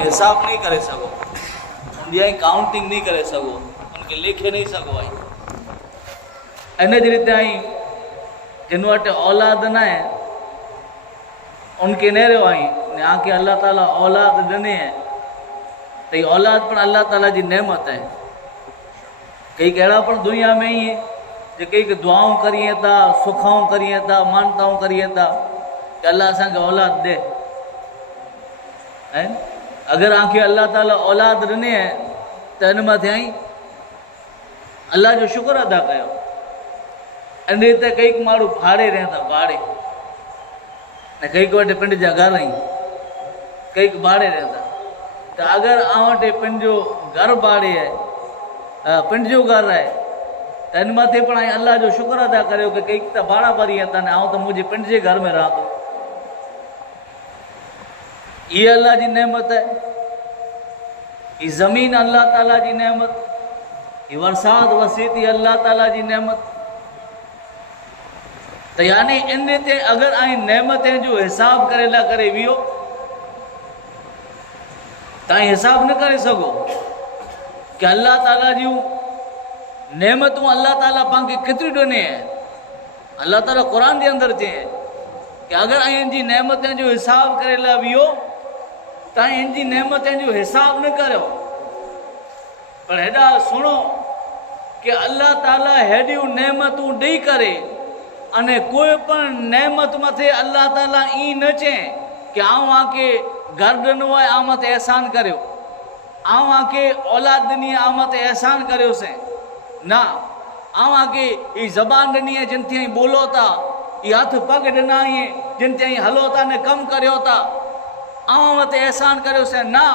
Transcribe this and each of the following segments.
हिसाब नहीं करे सघो, उनजी काउंटिंग नहीं करे सघो, उनके लिखे नहीं सघो। इन जी रीते जिन वटि औलाद न है उनके नेरो आई आके अल्लाह ताला औलाद ॾिने है तो ये औलाद पण अल्लाह ताला जी नेमत है। कई अहिड़ा पण दुनिया में ही जो कई दुआऊं करिए था, सुखाऊं करिए था, मानताऊं करिए था कि अल्लाह असांखे औलाद दे। अगर आंखे अल्लाह ताला औलाद ॾिने है तो इन मथे अल्लाह जो शुक्र अदा कयो। इन ते कई माण्हू भाड़े रहन था, भाड़े न कई वटि पिंड जा घर आहिनि, कई भाड़े रहन था। तो अगर आं वटि पंहिंजो घर भाड़े है, पिंड जो घर है, तो इन मथे पण अल्लाह जो शुक्र अदा करियो कि कई त भाड़ा भरी था न आउं त मुंहिंजे पिंड जे घर में रहां थो। ये अल्लाह जी नेमत है, ये ज़मीन अल्लाह ताला जी नेमत, ये वरसात वसीती अल्लाह ताला जी नेमत। तो यानी इन ते अगर नेमतें जो हिसाब करे ला करे वियो तो हिसाब न करे सको कि अल्लाह ताला जी नेमतूं अल्लाह ताला पांखे केतिरी ॾिने है। अल्लाह ताला कुरान के अंदर चए कि अगर इन जी नेमतें जो हिसाब करे ला वियो तो इन जी नेमतें जो हिसाब न करो। पर हेॾा सुनो कि अल्लाह ताला हेॾियूं नेमतूं ॾेई करे अने कोई पण नेमत मथे अल्लाह ताला ई न चए कि आऊं आके घर ॾिनो है आऊं मथे एहसान करियो, आऊं आके औलाद ॾिनी है आऊं मथे एहसान करियो से ना। आऊं आके ई ज़बान ॾिनी है जिन ते बोलो था, ये हथ पग ॾिना है जिन ते हलो था ने कम करियो था, आऊं मथे एहसान करियो से ना।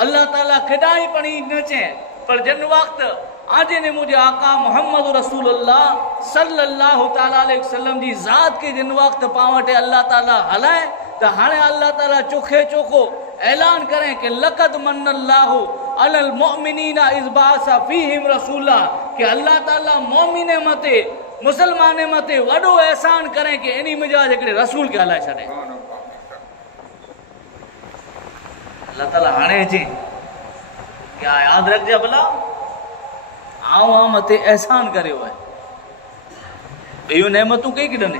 अल्लाह ताला केॾाई पण ई न चए। पर जिन वक्त आज ने मुझे आका मोहम्मद रसूलुल्लाह सल्लल्लाहु ताला अलैहि वसल्लम जी ज़ात के जिन वक्त पावटे अल्लाह ताला हलाए तो हाणे अल्लाह ताला चोखे चोखो ऐलान करें कि लक़द मन्नल्लाहु अलल मुमिनीना इज़ बाअसा फीहिम रसूला, कि अल्लाह ताला मोमिने मते मुसलमाने मते वडो एहसान करें कि इन्हीं मिजाज हिकिड़े रसूल के हलाए छॾे। अल्लाह ताला हाणे अचे क्या याद रखजे भला आऊं मथे एहसान करियो है। इहो नेमतूं कई ॾिने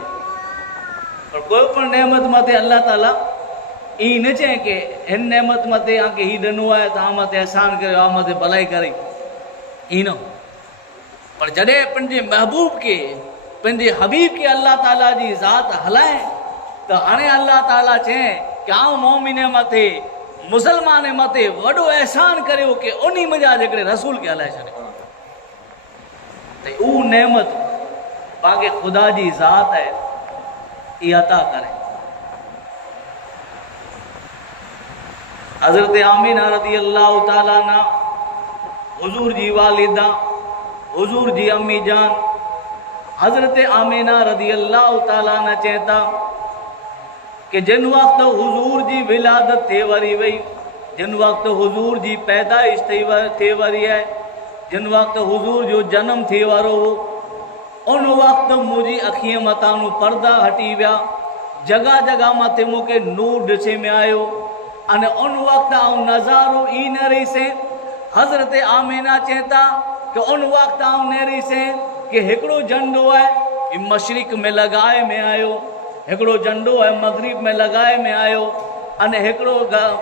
पर कोई पण नेमत मथे अल्लाह ताला ई न चए कि हिन नेमत मथे आके ही ॾिनो है तो आऊं मथे एहसान करियो, आऊं मथे भलाई करे ई न। पर जॾहिं पंहिंजे महबूब के पंहिंजे हबीब के अल्लाह ताला जी ज़ात हलाए तो हाणे अल्लाह ताला चए कि आऊं मोमिने मथे मुसलमाने मथे वॾो एहसान करियो कि उन्हीं मिजाज हिकिड़े रसूल के हलाए छॾे। तो वो नेमत बाक़ी खुदा जी ज़ात है ये अता करे। हज़रत आमीना रज़ी अल्लाह ताला ना हुजूर जी वालिदा हुजूर जी अम्मी जान हज़रत आमीना रज़ी अल्लाह ताला ना चेता कि जिन वक्त हुजूर जी विलादत थे वरी वई, जिन वक्त हुजूर जी पैदाइश थे वरी है, जिन वक्त हुजूर जो जन्म थे वारो हो उन वक्त मुझी अखियों मतानू पर्दा हटी विया, जगह जगह मथे मूंखे नूर ॾिसे में आयो अने उन वक्त आऊं नज़ारो ई न रही से। हज़रत आमीना चेता कि उन वक्त आऊं न रही से कि हिकिड़ो झंडो है मशरिक में लगाए में आयो, हिकिड़ो झंडो है मगरिब में लगाए में आयो अने हिकिड़ो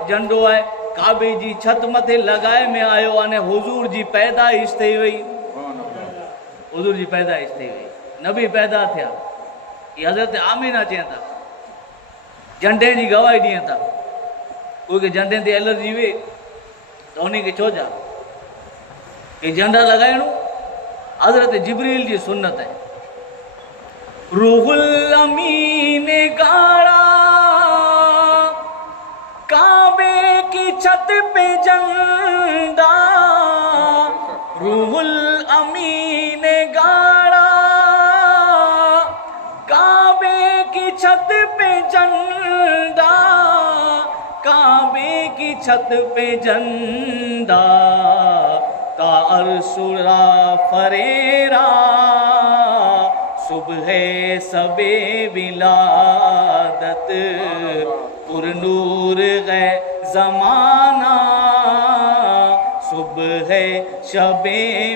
झंडो है काबे जी छत मथे लगाए में आयो अने हुजूर जी पैदाइश थी वई। हुजूर जी पैदाइश थी वई, नबी पैदा थिया। ये हज़रत आमीना चए था, झंडे जी गवाही ॾियनि था। कोई के झंडे ते एलर्जी हुए तो उन्हीं के छो जा कि झंडा लगाइणो हज़रत जिब्रील जी सुन्नत है। रूहुल अमीन गाड़ा काबे की छत पे झंडा, रूहुल अमीन गाड़ा काबे की छत पे झंडा, काबे की छत पे झंडा का अर्शुरा फरेरा सुबह सबे विलादत पुरनूर गै زمانہ صبح شب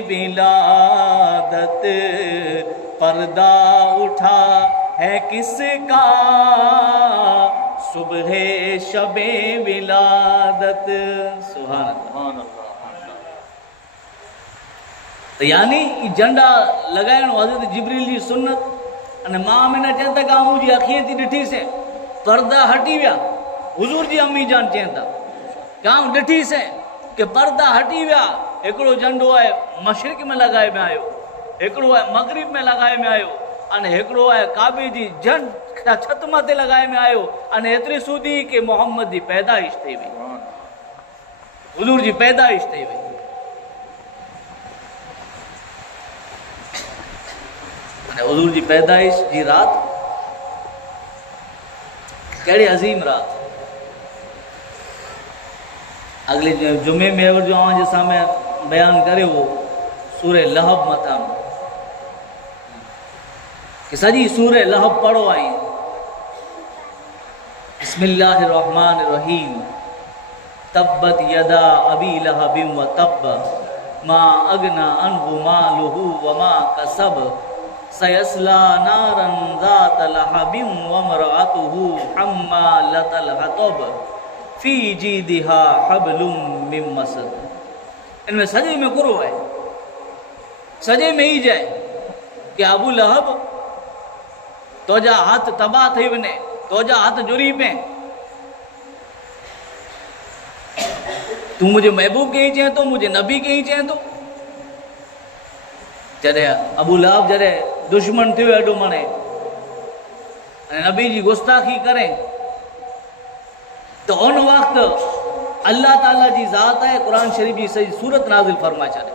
ولادت پردہ اٹھا ہے کس کا صبح شب ولادت. سبحان اللہ. تو یعنی ای جھنڈا لگائڻو حضرت جبریل جی سنت ان ماں میں نہ چین تا کہ مجھے اکھیں تھی ڈٹھی سے پردہ ہٹی ویا. حضور جی امی جان چین تا کہ ڈٹھی سے کہ پردہ ہٹی ویا. ایکڑو جھنڈو ہے مشرق میں لگائے میں آیو, ایکڑو ہے مغرب میں لگائے میں آیو, ان ایکڑو ہے کعبے جی جھنڈ چھت متے لگائے میں آیو. ان ایتری سودی کہ محمد جی پیدائش تھی وئی, حضور جی پیدائش تھی وئی. حضور جی پیدائش جی رات کیڑی عظیم رات. اگلے جمعے میں جو آن جیسا میں بیان کرے وہ سورہ لہب متا کہ سجی سورہ لہب پڑھو آئیں. بسم اللہ الرحمن الرحیم. تبت یدا ابی لہب و تب ما اغنى عنہ مالہ وما کسب سیصلی نارا ذات لہب وامرأتہ حمالۃ الحطب فی جیدها حبل من مسد. ان میں سجے میں کرو ہے, سجے میں ہی جائے کہ ابو لہب تو جا ہاتھ تباہ تھی ونے, تو جا ہاتھ جری پہ تو مجھے محبوب کہیں چاہیں تو مجھے نبی کہیں چاہیں تو جڑے ابو لہب جڑے دشمن تھے ایڈو منے نبی جی گستاخی کریں تو ان وقت اللہ تعالیٰ جی ذات ہے قرآن شریف جی صحیح صورت نازل فرما چاہے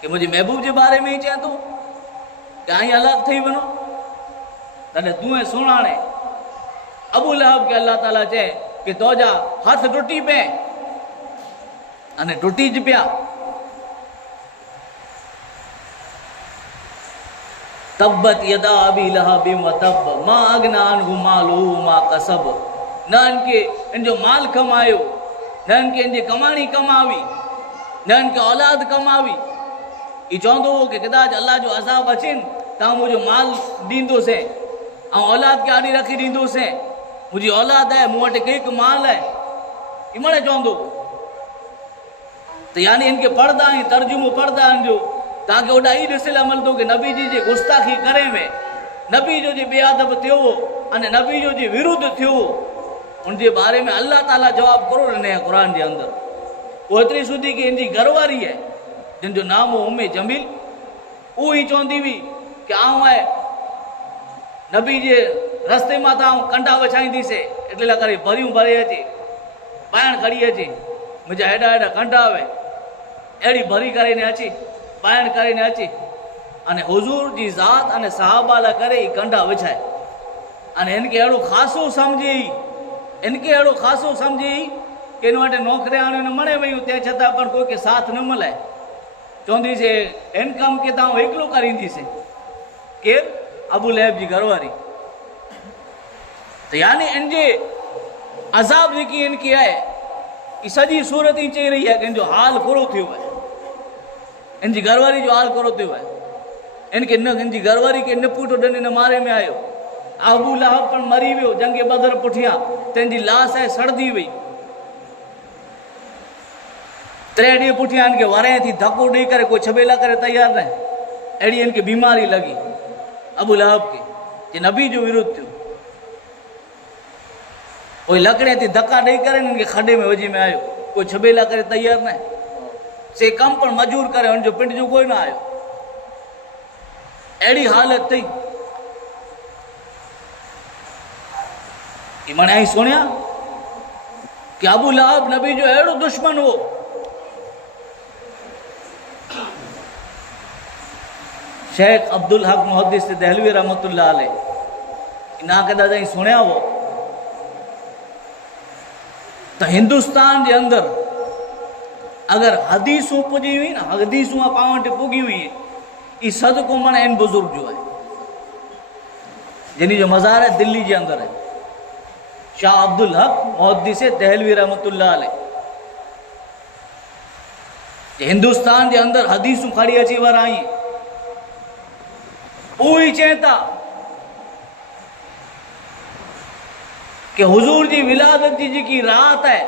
کہ مجھے محبوب جی بارے میں ہی چاہیں تو کہ آئیں الگ تھی بنو تنے تمہیں سنانے. ابو لہب کے اللہ تعالیٰ چاہے کہ تو جا ہاتھ ٹوٹی پہ انہیں ٹوٹی ج پیا. تبت یدا ابی لہب و تب ما اغنى عنہ مالہ ما کسب. نہ ان کے ان جو مال کمایو, نہ ان کے ان جی کمانی کماوی, نہ ان کے اولاد کماوی. یہ چوندو ہو کہ کداچ اللہ جو عذاب اچن تا مجھے مال دیندو سے اولاد کے آڑی رکھی دیندو سے مجھے اولاد ہے موٹے کیک مال ہے یہ مڑے چوندو. تو یعنی ان کے پردہ ہیں ترجمہ پردہ ہیں جو تاکہ اوڈا ہی رسل عمل دو کہ نبی جی جے گستاخی کرے میں نبی جو جی بے ادب تھیو ان نبی جو جی ورود تھیو ان کے بارے میں اللہ تعالیٰ جواب کرو رہنے ہیں قرآن کے اندر. وہ اتری سودی کہ ان کی گھرواری ہے جن جو نام ہو ام جمیل وہ ہی چوندی ہوئی کہ آؤں ہے نبی جے رستے میں تھا کنڈا وچھائیں دی سے اتنے لگا رہی بھریوں بھرے اچے پائن کھڑی اچے مجھے ایڈا ایڈا کنڈا ہوئے ایڈی بھری کرے نے اچے پائن کرے نے اچے અને હુઝુર જી ذات અને સહાબાલા કરે એ કંડા વછાય અને એનકે એડો ખાસો સમજી એનકે એડો ખાસો સમજી કે એના માટે નોકરી આણીને મળે વયું તે છતાં પણ કોઈ કે સાથ ન મળે ચોંધી છે ઇન્કમ કે તા એકલો કરીંદી છે કે અબુ લહેબ જી ઘરવારી તો यानी इनजे अज़ाब जेकी इनकी है ये सॼी सूरत ही चई रही है कि इनजो हाल बुरो थियो है इनजी घरवारी जो हाल बुरो थियो है इनके न इनजी घरवारी के निपुट डंडे न मारे में आयो अबू लहब पण मरी वियो जंगे बदर पुठिया तेंजी लाश है सड़दी वई 3 ॾींहं पुठिया इनके वरे थी धक्को ॾेई करे कोई छबेला करे तैयार न अहिड़ी इनके बीमारी लगी अबू लहब के जे नबी जो विरोध थियो कोई लकड़े थी धक्का ॾेई करे इनके खड्डे में वजी में आयो कोई छबेला करे तैयार न से कम पण मजूर करे उनजो पिंड जो कोई न आयो एड़ी हालत थी कि मैंने सुनिया कि अबू लहब नबी जो एड़ो दुश्मन हो शेख अब्दुल हक मुहद्दिस दहलवी रहमतुल्लाह अलैह ना कदा जाई सुनिया हो तो हिंदुस्तान के अंदर अगर हदीसूं पुजी हुई ना हदीसूं पावट पुगी हुई ये सदको मन इन बुजुर्ग जो है जिन्हीं जो मज़ार है दिल्ली के अंदर है شاہ عبد الحق محدث دہلوی رحمت اللہ علیہ ہندوستان کے اندر حدیثوں کھڑی اچھی ور آئی وہی چہتا کہ حضور جی ولادت جی کی رات ہے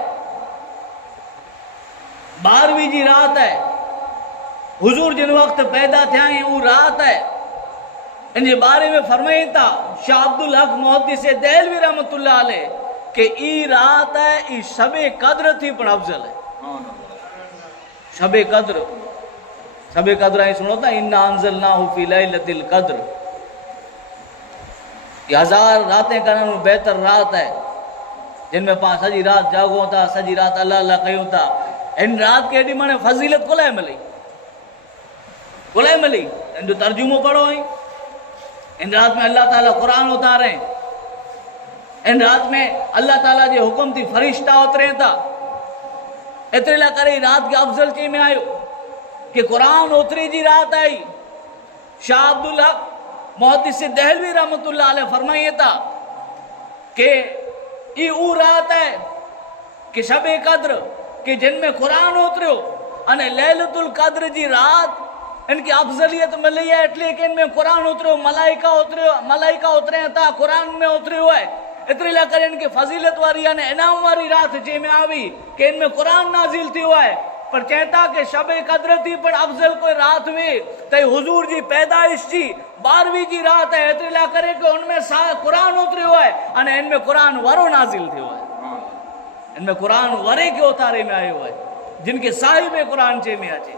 12ویں جی رات ہے حضور جن وقت پیدا تھیا ہیں وہ رات ہے ان کے بارے میں فرمائیں تا شاہ عبد الحق محدث دہلوی رحمت اللہ علیہ کہ ای رات ہے ای شب قدر تھی پر افضل ہے شب قدر آئی سنو تا اِنَّا أَنزَلْنَاهُ فِي لَيْلَةِ الْقَدْرِ یہ 1000 راتیں کرنے میں بہتر رات ہے جن میں 5 سجی رات جاگوں تا سجی رات اللہ اللہ کہوں تا ان رات کے ایڈی مانے فضیلت کو لائے ملی ان جو ترجمہ پڑھو ہیں ان رات میں اللہ تعالیٰ قرآن اتارے ہیں ان رات میں اللہ تعالیٰ جے حکم تھی فرشتہ اترے تھا اترے لئے کرے رات کے افضل چی میں آئیو کہ قرآن اتری جی رات آئی شاہ عبد الحق محدث دہلوی رحمت اللہ علیہ فرمائیے تھا کہ یہ او رات ہے کہ شب قدر کہ جن میں قرآن اترے ہو انہیں لیلت القدر جی رات ان کی افضلیت ملی ہے اٹلی کہ ان میں قرآن اترے ہو ملائکہ اترے ہیں تا قرآن میں اترے ہوئے اتنے لے کر ان کی فضیلت واری یعنی انعام واری رات جے میں آوی کہ ان میں قرآن نازل تھی ہوا ہے پر کہتا کہ شب قدر تھی پر افضل کوئی رات ہوئی تو حضور جی پیدائش جی 12ویں جی رات ہے اتنے لے کرے کہ ان میں قرآن اترے ہوا ہے یعنی ان میں قرآن ورو نازل تھی ہوا ہے ان میں قرآن ورے کے اتارے میں آئے ہوئے جن کے صاحب قرآن چے میں آچے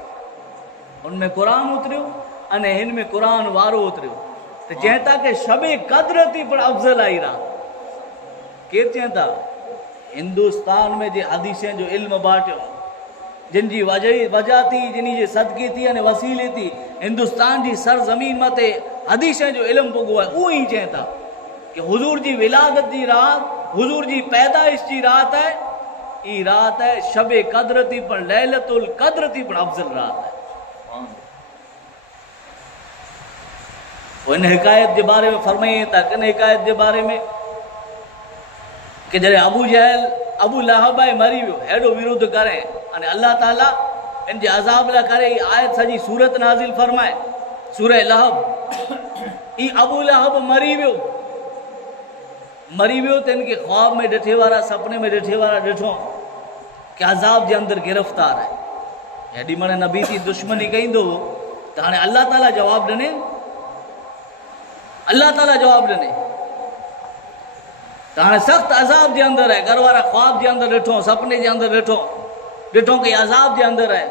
ان میں قرآن اترے ہو یعنی ان میں قرآن وارو اترے ہو تو کہتا کہ شب قدر تھی پر افضل آئی رات کیر چاہتا ہندوستان میں جے حدیثیں جو علم باٹھو جن جی وجہ تھی جنہی جی صدقی تھی یعنی وسیلے تھی ہندوستان جی سرزمین متے حدیثیں جو علم پگو ہے وہ ہی چاہتا کہ حضور جی ولادت جی رات حضور جی پیدائش جی رات ہے ای رات ہے شب قدر تھی پر لیلت القدر تھی پر افضل رات ہے وہ ان حکایت کے بارے میں فرمائیے تھا کہ ان حکایت کے بارے میں کہ جرے ابو جہل ابو لہب مری ویو ہیڈو ویرودھ کریں یعنی اللہ تعالیٰ ان کے عذاب لا کرے آیت سجی سورت نازل فرمائے سورہ لہب ای ابو لہب مری ویو تو ان کے خواب میں ڈٹھے وارا سپنے میں ڈٹھے وارا ڈٹھو کہ عذاب کے اندر گرفتار ہے ہیڈی من نبی تھی دشمنی کہیں دو تو ہانے اللہ تعالیٰ جواب دنے تو ہانے سخت عذاب دے اندر ہے گھروارا خواب دے اندر ڈٹھو سپنے دے اندر ڈٹھو کہ عذاب دے اندر ہے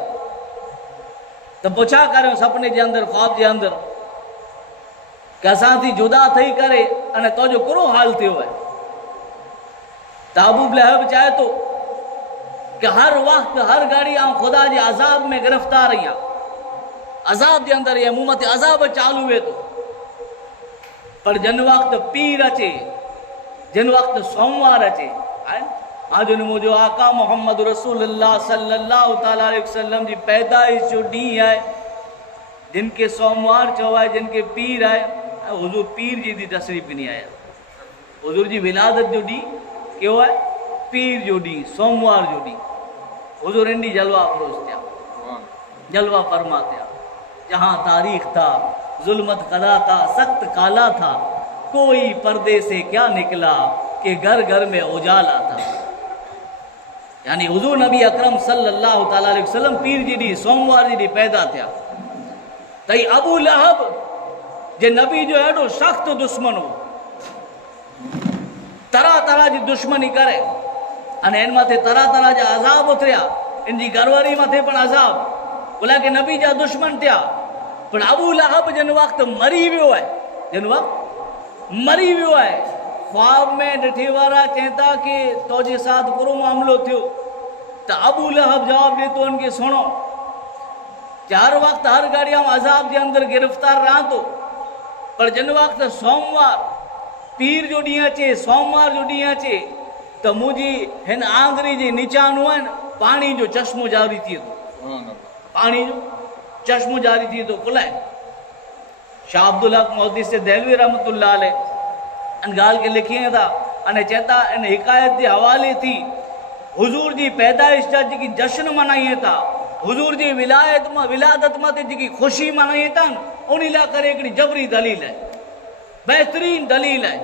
تو پوچھا کریں سپنے دے اندر خواب دے اندر کہ اساں تھی جدا تھی کرے انہیں تو جو کرو حال تھی ہوئے تو ابو لہب چاہے تو کہ ہر وقت ہر گاڑی آن خدا جی عذاب میں گرفتار رہی ہیں عذاب دے اندر یہ امومت عذاب چالو ہوئے تو پر جن وقت پیر اچے جن وقت سوموار اچے آج ان مجھو آقا محمد رسول اللہ صلی اللہ تعالیٰ علیہ وسلم جی پیدائش جو ڈی ہے جن کے سوموار چوائے جن کے پیر آئے حضور پیر جی دی تصریف نہیں آیا حضور جی ولادت جو ڈی کیوں ہے پیر جو ڈی سوموار جو ڈی حضور انڈی جلوہ فروز تھا جلوہ فرماتے ہیں جہاں تاریخ تھا ظلمت قضا تھا سخت کالا تھا کوئی پردے سے کیا نکلا کہ گھر گھر میں اجالا تھا یعنی حضور نبی اکرم صلی اللہ تعالیٰ علیہ وسلم پیر جی دی سوموار جی دی پیدا تھا تئی ابو لہب جے نبی جو ہے تو سخت دشمن ہو طرح جی دشمنی کرے ان ماتے طرح جا عذاب اتریا ان جی گھرواری ماتے پن عذاب بولا کہ نبی جا دشمن تھیا پر ابو لہب جن وقت مری ویو ہے خواب میں ڈٹھی وارا کہتا کہ توجہ ساتھ کرو معاملو تھیو تو ابو لہب جواب دے تو ان کے سنو ہر وقت ہر گاڑی ہم عذاب کے اندر گرفتار رہا تو پر جن وقت سوموار پیر جو ڈیاں چے سوموار جو ڈیاں چے تو مجھے ہن آنگری جی نیچان ہوا ہے پانی جو چشمو جاری تھی تو پانی جو چشمو جاری تھی تو کھلا ہے شاہ عبدالحق محدث دہلوی رحمت اللہ علیہ ان گال کے لکھی ہیں تھا अने चेता इन हिकायत के हवाले थी हुजूर जी पैदाइश जा जी जश्न मनाइए था, हुजूर जी विलादत माते जी खुशी मनाइए था, उन ला करे हिकिड़ी जबरी दलील है, बेहतरीन दलील है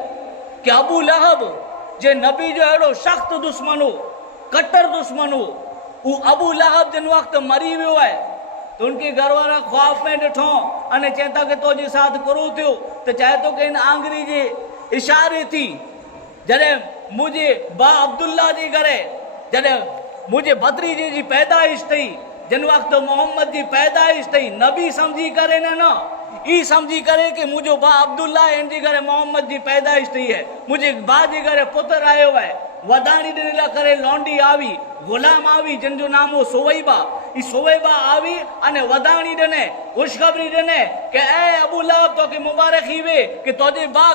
कि अबू लहब जे नबी जो अहिड़ो सख्त दुश्मन हो, कट्टर दुश्मन हो, वो अबू लहब जिन वक्त मरी वियो है तो उनके घर वाला ख्वाब में ॾिठो अने चेता कि तो जी साथ करो थियो तो चाहे तो कि इन आंगरी जे इशारे थी जॾहिं मुझे बा अब्दुल्ला जी घरे जॾहिं मुझे भत्रीजे जी पैदाइश थी, जिन वक्त मोहम्मद जी पैदाइश थी, नबी समझी करे न ई समझी करे कि मुझो बा अब्दुल्ला इन जे घरे मोहम्मद जी पैदाइश थी है, मुझे बा जे घरे पुत्र आयो है, वधाणी ॾिन लाइ करे लौंडी आवी, गुलाम आवी जिन जो नाम हो सुवैबा, ई सुवैबा आवी अने वधाणी ॾिने, खुशखबरी ॾिने कि ए अबू लहब तो की मुबारक ही वे कि तोजे बा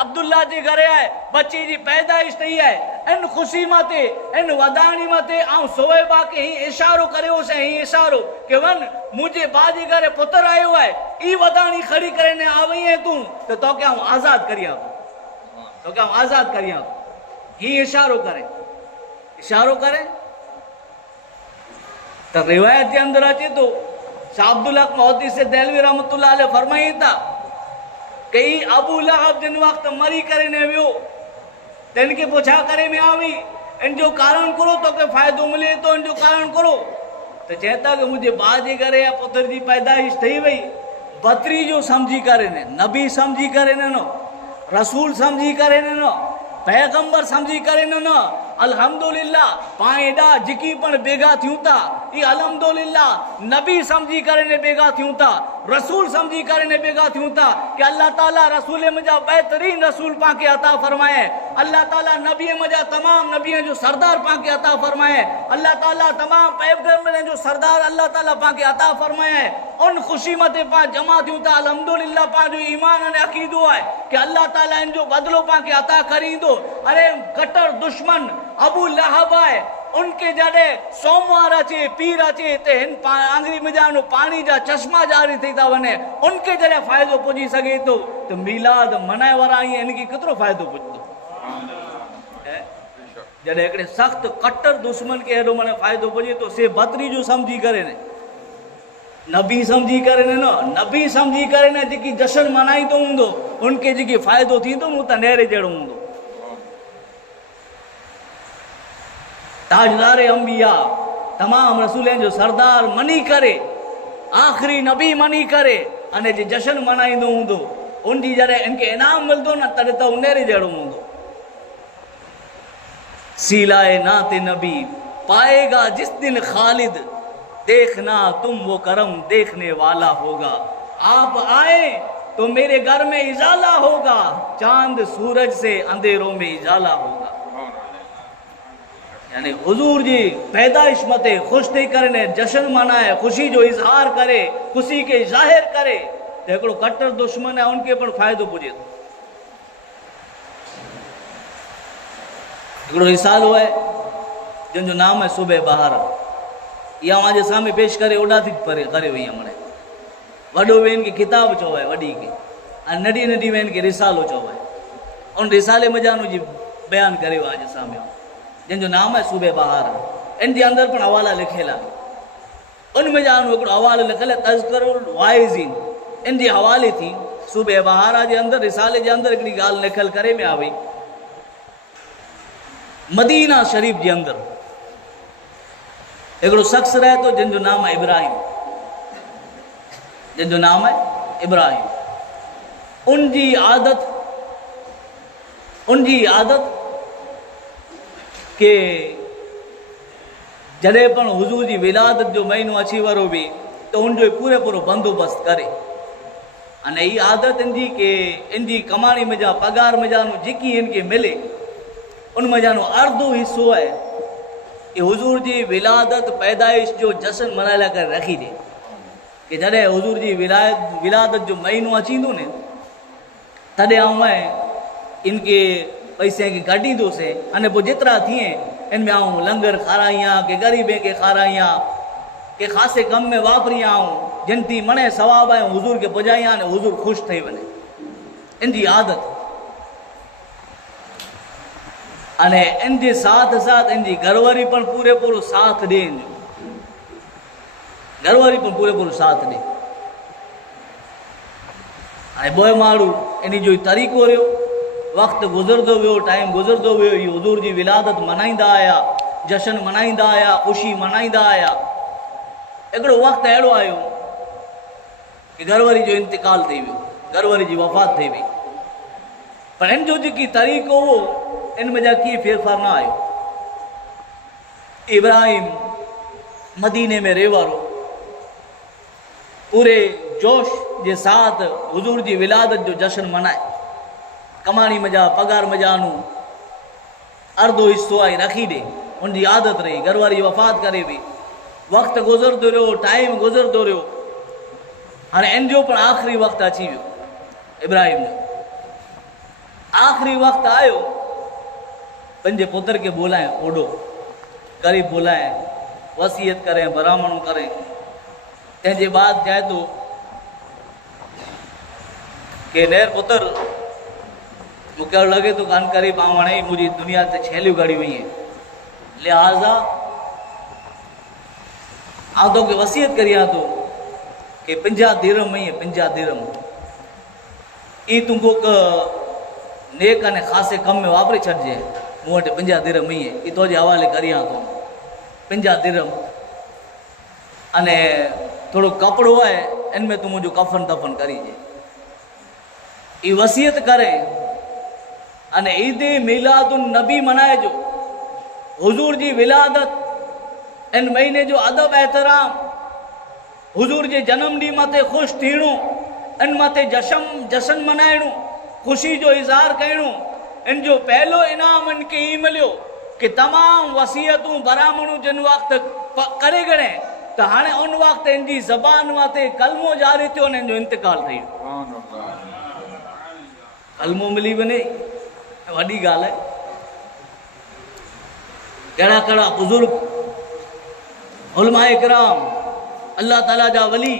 अब्दुल्ला जे घरे आए बच्चे जी पैदाइश थी है। इन खुशी माते इन वधाणी माते आऊं सुवैबा के ही इशारो करियो से ही इशारो कि वन मुझे बा जे घरे पुत्र आयो है, ई वधाणी खड़ी करे ने आवई है तू तो के आऊं आजाद करिया, तो के आऊं आजाद करिया, ही इशारो करे तो रिवायत के अंदर अचे तो अब्दुल हक मौती से देलवी रहमतुल्लाह अलैह फरमाई था कि अबू लहब जिन वक्त मरी करे ने वियो तो इनके पुछा करे में आवी इन जो कारण करो तो के फायदो मिले तो इन जो कारण करो तो चेता कि मुझे बाजे करे या पुत्र जी पैदाइश थी वही, बतरी जो समझी करे ने, नबी समझी करे ने नो, रसूल समझी करे ने नो, पैगंबर समझी करे न अल्हम्दुलिल्लाह पाएडा जिकी पण बेगा थियूं था, ई अल्हम्दुलिल्लाह नबी समझी करे ने बेगा थियूं था, रसूल समझी करे ने बेगा थियूं था कि अल्लाह ताला रसूल मुझा बेहतरीन रसूल पाके अता फरमाए, अल्लाह ताला नबी मुझा तमाम नबियों जो सरदार पाके अता फरमाए, अल्लाह ताला तमाम पैगंबर जो सरदार अल्लाह ताला पाके अता फरमाए, उन खुशी मते पा जमा थियूं था। अल्हम्दुलिल्लाह पा जो ईमान ने अकीदो है कि अल्लाह ताला इन जो बदलो पाके अता करींदो। अरे कट्टर दुश्मन अबू लहब है, उनके जड़े सोमवार अचे पीर अचे ते हिन आंगरी में जानो पानी जा चश्मा जारी थी था वने, उनके जड़े फायदो पुजी सके तो मिलाद मनाए वारा इनके कितरो फायदो पुजदो, जड़े एकड़े सख्त कट्टर दुश्मन के एडो मने फायदो पुजे तो से बतरी जो समझी करे ने, नबी समझी करे ने न, नबी समझी करे ने जेकी जश्न मनाई तो हुंदो उनके जेकी फायदो थी तो मुता नेरे जड़ो हुंदो। ताजदार अंबिया तमाम रसूलें जो सरदार मनी करे, आखिरी नबी मनी करे अने जे जश्न मनाईंदो हुंदो उन जी जरे इनके इनाम मिलदो न तड़े तो उनेरे जड़ो हुंदो। सीलाए नाते नबी पाएगा जिस दिन खालिद, देखना तुम वो करम देखने वाला होगा, आप आए तो मेरे घर में इजाला होगा, चांद सूरज से अंधेरों में इजाला होगा। यानी हुजूर जी पैदाइश मते खुश थी करे जश्न मनाए, खुशी जो इजहार करे, खुशी के जाहिर करे तो एकड़ो कट्टर दुश्मन है उनके पण फायदो पुजे। एकड़ो रिसालो है जिन जो नाम है सुबह बहार, या आज सामने पेश करे ओडा थी परे करे हुई हमने वडो वेन की किताब चो है वडी की नडी नडी वेन की रिसालो चो है, उन रिसाले में जानो जी बयान करे आज सामने जिन जो नाम है सुबह बहार, इन जे अंदर पण हवाला लिखेला, उनमें जानो एक हवाला लिखल है तज़किरुल वाइज़ीन, इन जे हवाले थी सुबह बहारा जे अंदर रिसाले जे अंदर एकड़ी गाल लिखल करे में आवी मदीना शरीफ जे अंदर एकड़ो शख्स रहे तो जिन जो नाम है इब्राहिम, जिन जो नाम है इब्राहिम, उनकी आदत के जड़े पण हुजूर जी विलादत जो महीनो अची वरो भी तो उनजो पूरे पूरो बंदोबस्त करे अने ई आदत इनकी के इनकी कमाणी में जा पगार में जानो जिकी इनके मिले उन में जानो अर्धो हिस्सो है कि हुजूर जी विलादत पैदाइश जो जश्न मनाए कर रखी दे कि जड़े हुजूर जी विलादत जो महीनो अचींदो ने तॾहिं आऊं इनके पैसे की कढींदो से अने पोइ जेतिरा थिए इनमें आऊं लंगर खाराइयां के गरीबे के खाराइयां के खासे कम में वापरियां आऊं जिन थी मणे सवाब आए हुजूर के पुजाइयां ने हुजूर खुश थी वने। इनकी आदत અને એની સાથે સાથે એની ઘરવાળી પણ પૂરેપૂરો સાથ દે, ઘરવાળી પણ પૂરેપૂરો સાથ દે. અને બોય મારું એની जो तरीक़ो रहियो, वक़्तु गुज़रंदो वियो, टाइम गुज़रंदो वियो, इहो हुज़ूर जी विलादत मनाईंदा आया, जशन मनाईंदा आया, ख़ुशी मनाईंदा आया. हिकिड़ो वक़्तु अहिड़ो आयो कि घरवारी जो इंतिकाल थी वियो, घरवारी जी वफ़ात थी वई. पर हिन जो जेकी तरीक़ो हो इन में जा कीअं फेरफार न आयो. इब्राहिम मदीने में रहे वारो पूरे जोश जे साथ हुज़ूर जी विलादत जो जशन मनाए. कमाणी मजा पगार मजानू अर्धो हिस्सो आई रखी ॾे, उनजी आदत रही. घरवारी वफ़ात करे वई, वक़्तु गुज़रंदो रहियो, टाइम गुज़रंदो रहियो. हाणे इन जो पण आख़िरी वक़्तु अची वियो. इब्राहिम जो आख़िरी वक़्तु आयो. पंहिंजे पुत्र खे बोलाए, ओॾो क़रीब बोलाए, वसीयत करें, भरामणो करें. तंहिंजे बाद चए थो कि नेर पुत्र मूंखे लॻे थो कान क़रीब आऊं हाणे मुंहिंजी दुनिया ते छेलियूं घड़ी वई आहिनि, लिहाज़ा आउं तोखे वसीयत करियां थो कि 50 दिरहम में 50 दिरहम ई तूं को नेक अने ख़ासे कम में वापरे छॾिजे. मूं वटि 50 दिरहम ई ई तुंहिंजे हवाले करियां थो. 50 दिरहम अने थोड़ो कपिड़ो आहे, इन में तूं मुंहिंजो कफन दफन करीजे. ई वसीयत करे अने ईद मिलादुन नबी मनाइजो. हुज़ूर जी विलादत इन महीने जो अदब एहतराम, हुज़ूर जे जनम ॾींहुं मथे ख़ुशि थीणो, इन मथे जशन मनाइणो, ख़ुशी जो इज़हार करणो. इन जो पहलो इनाम इनखे ई मिलियो कि तमामु वसीयतूं भरामणूं जिन वक़्तु करे गणे त हाणे उन वक़्तु इन जी ज़बान मथे कलमो जारी थियो, इन जो इंतिकाल थी वियो. कलमो मिली वञे वॾी ॻाल्हि आहे. कहिड़ा कहिड़ा बुज़ुर्ग उलमाए किराम अल्लाह ताला जा वली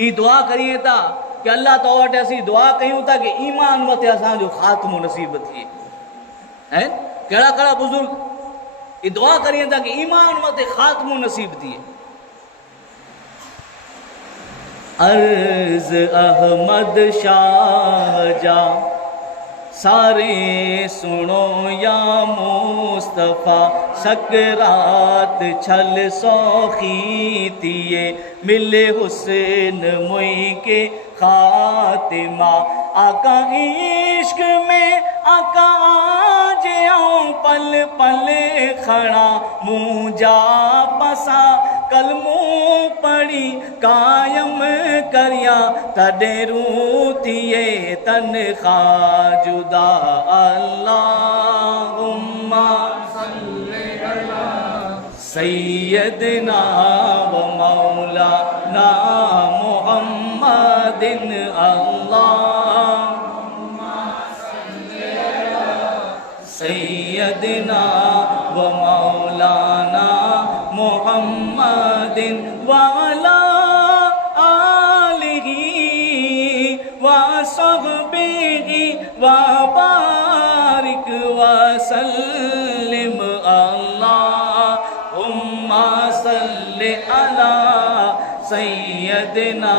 ई दुआ करिए था कि अल्लाह तो वटि असीं दुआ कयूं था कि ईमान मथे असांजो ख़ात्मो नसीब थिए. हैं कहिड़ा कहिड़ा बुज़ुर्ग ई दुआ करिए था कि ईमान मथे ख़ात्मो नसीब थिए. अर्ज़ अहमद शाह जा सारे सुनो या मुस्तफ़ा, सकरात छल सौखी थिए, मिले हुसैन मुई के खातिमा. आका इश्क में आका आज आऊं पल पल खड़ा, मुँह जा पसा कलमो पढ़ी कायम करिया, तॾे रूतिए तनखा जुदा. अल्लाहुम्मा सल्ली अला सय्यदना व मौलाना मुहम्मदिन. अल्लाहुम्मा सल्ली अला सय्यदना व मौलाना मुहम्मदिन व अला आलिही व सहबिही व बारिक व सल्लिम. अल्लाहुम्मा सल्लि अला सय्यदना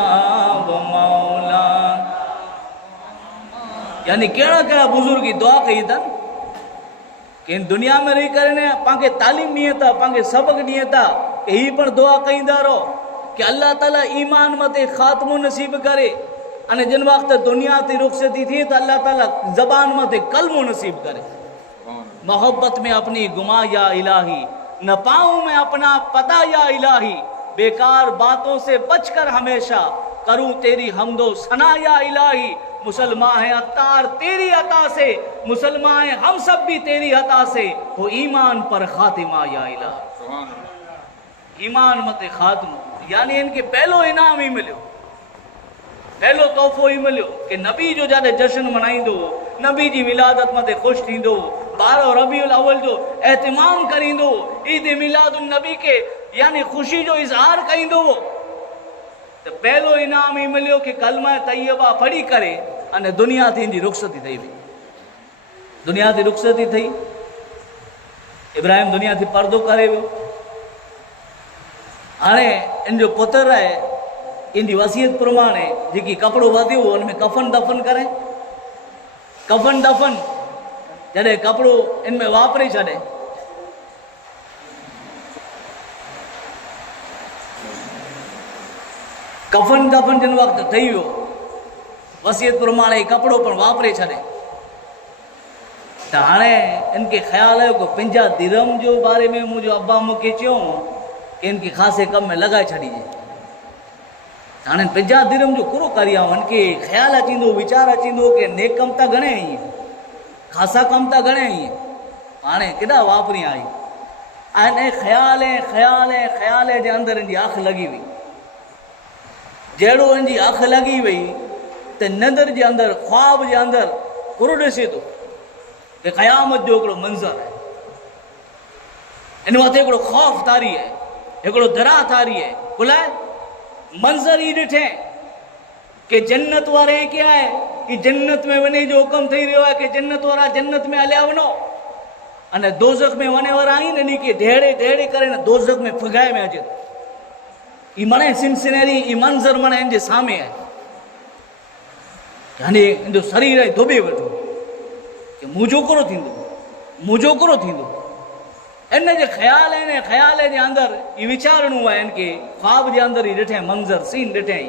व मौलाना. यानी कहिड़ा कहिड़ा बुज़ुर्ग दुआ कई अथनि कि इन दुनिया में रही करे पांखे तालीम ॾिए था, पांखे सबक ॾिए था कि ही पण दुआ कईंदा रहो कि अल्लाह ताला ईमान मथे ख़ात्मो नसीब करे. अने जिन वक़्तु दुनिया ते रुख़सती थिए तो अल्लाह ताला ज़बान मथे कलमो नसीब करे. मोहब्बत में अपनी गुमा या इलाही, न पाऊं मैं अपना पता या इलाही, बेकार बातों से बचकर हमेशा करूं तेरी हमदो सना या इलाही. मुसलमान है अत्तार तेरी अता से, मुसलमान है हम सब भी तेरी अता से, हो ईमान पर खातिमा या इलाही. ईमान मते खात्मो यानी इनके पहलो इनाम ही मिलियो, पहलो तोहफ़ो ही मिलियो कि नबी जो जॾहिं जश्न मनाईंदो, नबी जी विलादत मथे ख़ुशि थींदो, 12 रबीउल अव्वल जो एहतिमाम करींदो, ईद मिलादुन नबी के यानी ख़ुशी जो इज़हार कईंदो. तो पहलो इनाम ही मिलियो कि कलमा तैयबा पढ़ी करे अने दुनिया थी जी रुख़सती थी वई. दुनिया थी रुख़सती थी इब्राहिम दुनिया थी पर्दो करे वियो। हाणे इन जो पुत्र आहे, इन जी वसीयत प्रमाणे जेकी कपिड़ो वधियो हुन में कफन दफन करे, कफन दफन जॾहिं कपिड़ो इन में वापरे छॾे, कफन दफन जिन वक़्तु ठही वियो, वसीयत प्रमाणे कपिड़ो पण वापरे छॾे, त हाणे इनखे ख़्यालु आयो कि 50 दिरहम जो बारे में मुंहिंजो अब्बा मूंखे चयो कि इनखे ख़ासे कम में लॻाए छॾिजे। हाणे 50 दिरहम जो पूरो करी आऊं, इनखे ख़्यालु अचींदो, वीचार अचींदो कि नेक कम था घणे ईअं, ख़ासा कम था घणे ईअं, हाणे केॾा वापरी आई। ऐं ख़्याल जे अंदरि इनजी अख लॻी वई। जहिड़ो इनजी अख लॻी वई त निंदर जे अंदरि, ख्वाब जे अंदरि पूरो ॾिसे थो कि क़यामत जो हिकिड़ो मंज़र आहे, इन मथे हिकिड़ो ख़ौफ़ तारी आहे, हिकिड़ो दरा तारी आहे। बुलाए मंज़र ई ॾिठे कि जन्नत वारे खे आहे कि जन्नत में वञे जो हुकम थी रहियो आहे कि जन्नत वारा जन्नत में हलिया वञो, अने दोज़ख में वञे वारा आहिनि, इन खे ढेड़े ढेड़े करे न दोज़ख में फुगाए में अचे थो। ई मणे सिनसिनरी, ई मंज़र मणे इन जे साम्हूं आहे। हाणे इन जो शरीर आहे धोबे वेठो कि मुंहिंजो कोड़ो थींदो, मुंहिंजो कोड़ो थींदो। इन जे ख़्याल आहिनि, ख़्याल जे अंदरि ई वीचारणो आहे इनखे, ख्वाब जे अंदरि ई ॾिठे मंज़र, सीन ॾिठे,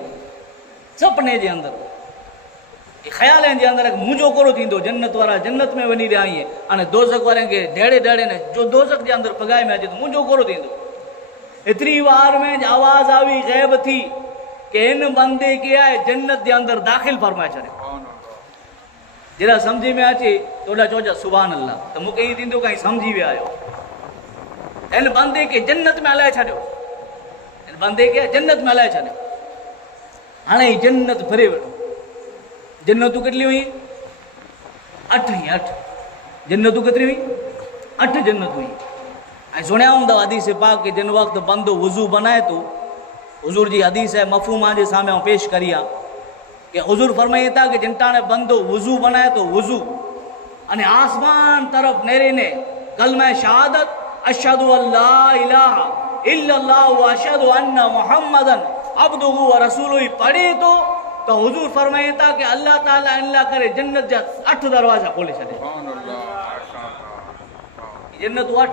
सपने जे अंदरि ख़्याल जे अंदरि मुंहिंजो कोड़ो थींदो, जन्नत वारा जन्नत में वञी रहिया आहिनि, हाणे दोज़ख वारनि खे ढेड़े ढेड़े न जो दोज़ख जे अंदरि फगाए में अचे थो, मुंहिंजो कोड़ो थींदो। एतिरी वार में आवाज़ आई, ग़ैब थी कि हिन बंदे खे आहे जन्नत जे अंदरि दाख़िल फरमाए छॾियो। जॾहिं सम्झि में अचे त ओॾा चइजां सुभान अल्लाह, त मूंखे ईअं थींदो कहीं सम्झी विया आहियो। हिन बंदे खे जन्नत में हलाए छॾियो, हिन बंदे खे जन्नत में हलाए छॾियो। हाणे ही जन्नत फिरे वेठो। जन्नतूं केतिरियूं हुई? 8 ई 8 जन्नतूं केतिरियूं हुई? 8 जन्नतूं हुई। ऐं सुणिया हूंदा हदीस पाक कि जिन वक़्तु बंदो वज़ू बनाए थो, हुज़ूर जी हदीस है, मफ़हूम जे साम्हूं पेश करी आहे कि हुज़ूर फरमाइनि था कि जिन टाणे बंदो वज़ू बनाए थो, वज़ू अने आसमान तरफ़ नेरे ने कलमा शहादत अशहदु अल्ला इलाहा इल्लल्लाह व अशहदु अन्ना मुहम्मदन अब्दुहु व रसूलुहु पढ़े तो हुज़ूर फरमाइनि था कि अल्लाह ताला इन लाइ करे जन्नत जा 8 दरवाजा खोले छॾे। जन्नतूं 8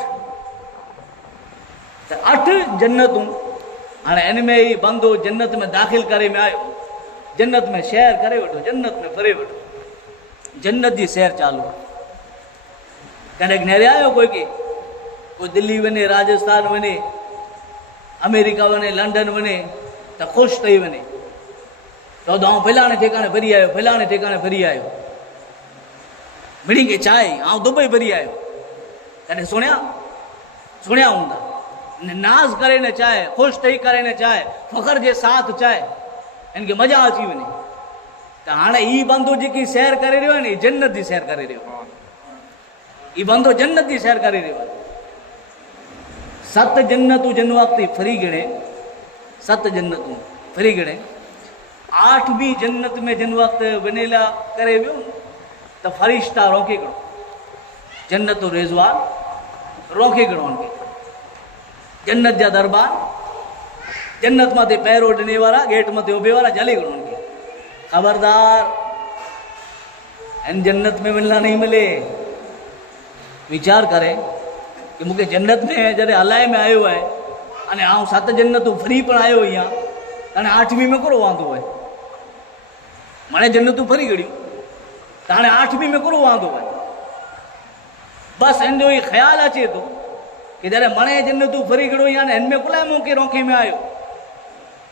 त 8 जन्नतूं। हाणे इन में ई बंदो जन्नत में दाख़िल करे में आयो, जन्नत में सैर करे वेठो, जन्नत में फिरे वेठो, जन्नत जी सैर चालू। कॾहिं नेरे आयो कोई के कोई दिल्ली वञे, राजस्थान वञे, अमेरिका वञे, लंडन वञे त ख़ुशि ठही वञे, चवंदो आउं फलाणे ठिकाणे फिरी आयो, फलाणे ठिकाणे फिरी आयो, मिड़ी खे चाहे आउं दुबई फिरी आयो। कॾहिं सुणिया हूंदा। नाज़ करे न चाहे, ख़ुशि ठही करे न चाहे, फ़ख्र जे साथ चाहे, इनखे मज़ा अची वञे। त हाणे ही बंदो जेकी सैर करे रहियो आहे न, जन्नत जी सैर करे रहियो आहे। ही बंदो जन्नत जी सैर करे रहियो आहे। 7 जन्नतूं जिन वक़्तु फ्री गिणे, 7 जन्नतूं फ्री गिणे, 8वीं जन्नत में जिन वक़्तु वनीला करे वियो त फरिश्ता रोके गिणो, जन्नत रिज़वान रोके गिणो उनखे, जन्नत जा दरबार, जन्नत मथे पैरो ॾिने वारा, गेट मथे उभे वारा जले गिणो उनखे। ख़बरदार इन जन्नत में मिलना नहीं मिले। वीचार करे कि मूंखे जन्नत में जॾहिं हलाए में आयो आहे, अने आउं 7 जन्नतूं फ्री पण आयो ई आहियां, हाणे 8वीं में कोड़ो वांदो आहे। हाणे जन्नतूं फ्री ॻड़ियूं त हाणे 8वीं में कोड़ो वांदो आहे। बसि हिन जो ई ख़्यालु अचे थो कि जॾहिं मणे जन्नतूं फ्री ॻड़ो ई आहिनि, हिन में कुलाए मूंखे रोके में आयो,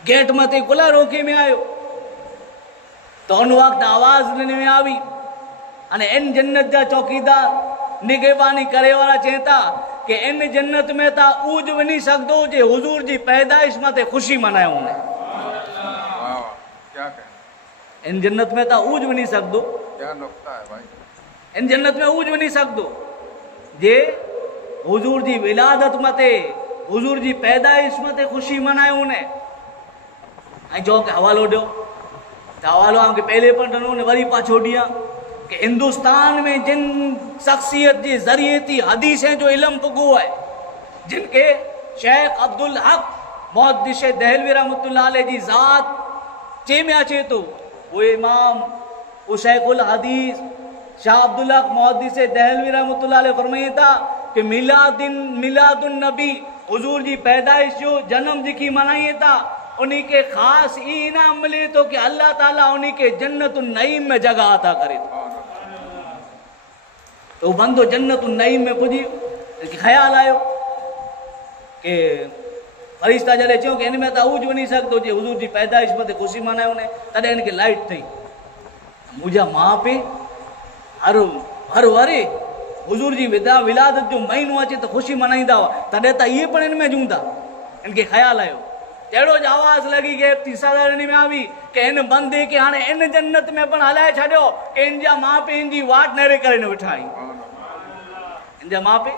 गेट मथे कुलाए रोके में आयो, त उन वक़्तु आवाज़ ॾिनी में आई। अने इन जन्नत जा चौकीदार निगहबानी करे वारा चवनि था कि इन जन्नत में ता ऊज वञी सघंदो जे हुज़ूर जी पैदाइश मथे ख़ुशी मनायो हुन। इन जन्नत में ता ऊज वञी सघंदो, इन जन्नत में ऊज वञी सघंदो जे हुज़ूर जी विलादत मथे, हुज़ूर जी पैदाइश मथे ख़ुशी मनायो हुन। ऐं चओ कि हवालो ॾियो, त हवालो मूंखे पहले पण ॾिनो ने वरी पाछो ॾियां, کہ ہندوستان میں جن شخصیت کے ذریعے تھی حدیثیں جو علم پگو ہے، جن کے شیخ عبدالحق محدث دہلوی رحمۃ اللہ علیہ جی ذات چے میں اچے تو وہ امام وہ شیخ الحدیث شاہ عبدالحق محدث دہلوی رحمۃ اللہ علیہ فرمائیں تھا کہ میلاد النبی حضور جی پیدائش جو جنم جی کی منائیں تھا، انہی کے خاص انعام ملے تو کہ اللہ تعالیٰ انہی کے جنت النعیم میں جگہ عطا کرے تو بندو جنت النعیم میں پجی خیال آئے کہ فرشتہ جلے چوں کہ ان میں تا اوج بنی سکتو جی حضور جی پیدائش میں خوشی منائے انہیں تڑے ان کے لائٹ تھی مجھے ماں پہ ہر وارے حضور جی ولادت جو مہینو اچے تو خوشی منائی دا تڑے تا یہ پر ان میں جوں دا ان کے خیال آئے جڑو جو آواز لگی کہ تیسرا درنی میں آوی کہ ان بندے کے ہانے ان جنت میں پن ہلائے چھڑو کہ ان جا ماں پہ ان جی واٹ نیرے کرے نہ بٹھائی، ان جا ماں پہ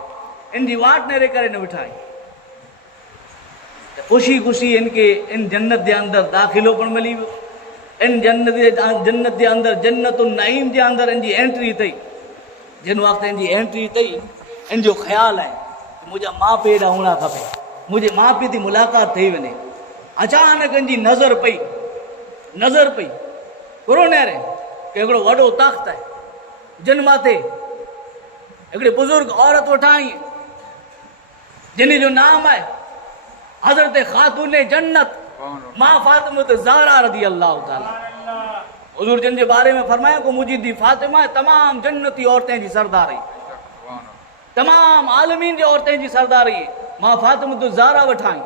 ان جی واٹ نیرے کرے نہ بٹھائی، خوشی خوشی ان کے ان جنت دے اندر داخلو پن ملی ان جنت دے اندر جنت النعیم دے اندر ان جی انٹری تھی، جن وقت ان جی انٹری تھی ان جو خیال ہے کہ مجھے ماں پہ ایڈا ہونا کھپے، مجھے ماں پہ تھی ملاقات تھی ونے، اچانک ان جی نظر پئی پورو نیرے کہ ایکڑو وڈو تخت ہے جن ماتے ایکڑی بزرگ عورت اٹھائیں جن جو نام ہے حضرت خاتون جنت ماں فاطمہ زہرا رضی اللہ تعالی، حضور جن کے بارے میں فرمایا کہ مجھے دی فاطمہ تمام جنتی عورتیں جی سرداری، تمام عالمین جی عورتیں جی سرداری ماں فاطمہ زہرا وٹھائیں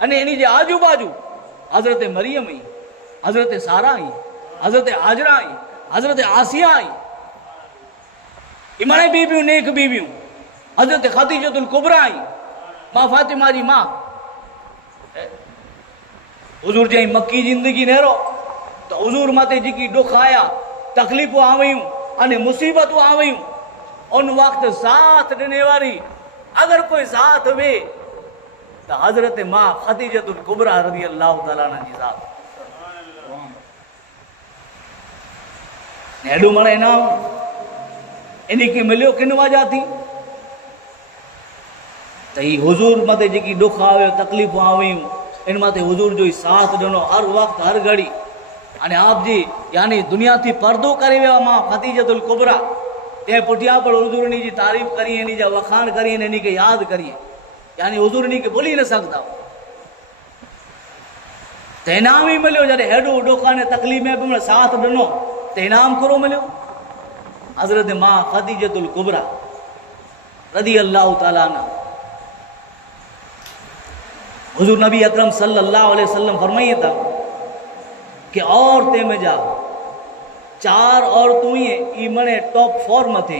انہیں جے آجو باجو حضرت مریم ہی، حضرت سارا ہی، حضرت عاجرہ ہی، حضرت آسیہ ہی، امرے بیویوں نیک بیویوں، حضرت خدیجۃ الکبریٰ ہی، ماں فاطمہ جی ماں حضور جائیں مکی زندگی نہرو تو حضور ماتے جی کی دکھ آیا تکلیفوں آوئیوں انہیں مصیبتوں آوئیوں ان وقت ذات دینے والی اگر کوئی ذات ہوئے تو حضرت ماں خدیجۃ الکبریٰ رضی اللہ تعالیٰ عنہ جی ذات نیڈو من انعام انہی کی ملیو کن وجہ تھی تو یہ حضور ماتے جی کی دکھ آوئے تکلیفوں آوئیوں ان ماتے حضور جو ساتھ دنو ہر وقت ہر گھڑی یعنی آپ جی یعنی دنیا تھی پردو کرے ویا ماں خدیجۃ الکبریٰ تے پٹھیا پر حضور انہی جی تعریف کریے انہی جا وخان کریے انہی کے یاد کریے یعنی حضور انہی کے بولی نہ سکتا تو انعام ہی ملیو جڑے ہیڈو ڈوکا نے تکلیف میں بھی ساتھ دنو تو انعام کرو ملیو حضرت ماں خدیجۃ الکبریٰ رضی اللہ تعالیٰ عنہ حضور نبی اکرم صلی اللہ علیہ وسلم فرمائیے تھا کہ عورتیں میں جا 4 عورتوں ہی ایمنے ٹاپ 4 میں تھے